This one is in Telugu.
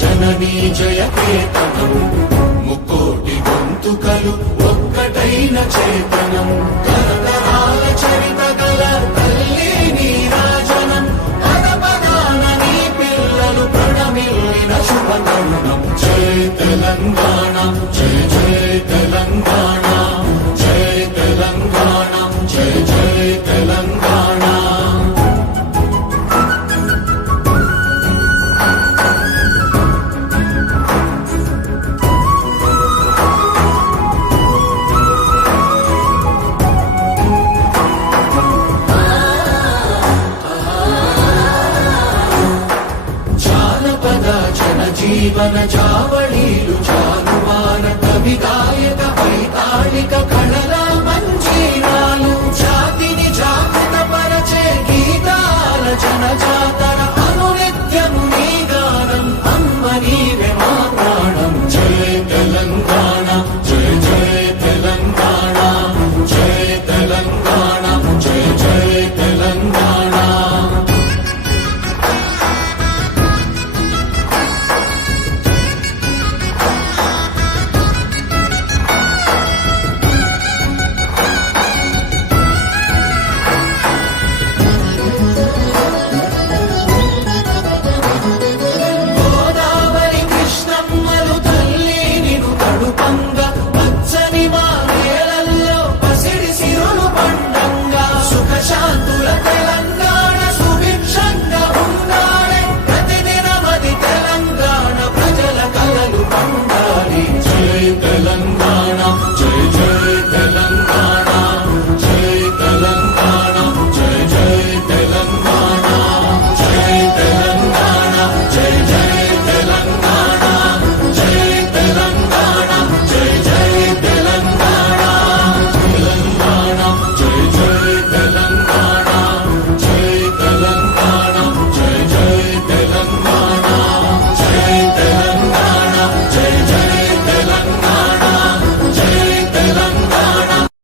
జననీ జయకేతనం ముక్కోటి గొంతుకలు ఒక్కటైన చేతనం తరతరాల చరిత గల తల్లి నీరాజనం పద పదాన నీ పిల్లలు ప్రణమిల్లిన శుభతరుణం జయ తెలంగాణ జయ జయ తెలంగాణ జయ తెలంగాణ జయ జయ తెలంగాణ జీవన చావళీలు చాలువార కవి గాయక వైతాళిక కళల మంజీరాలు జాతిని జాగృత పరచే గీతాల జనజాతర అనునిత్యము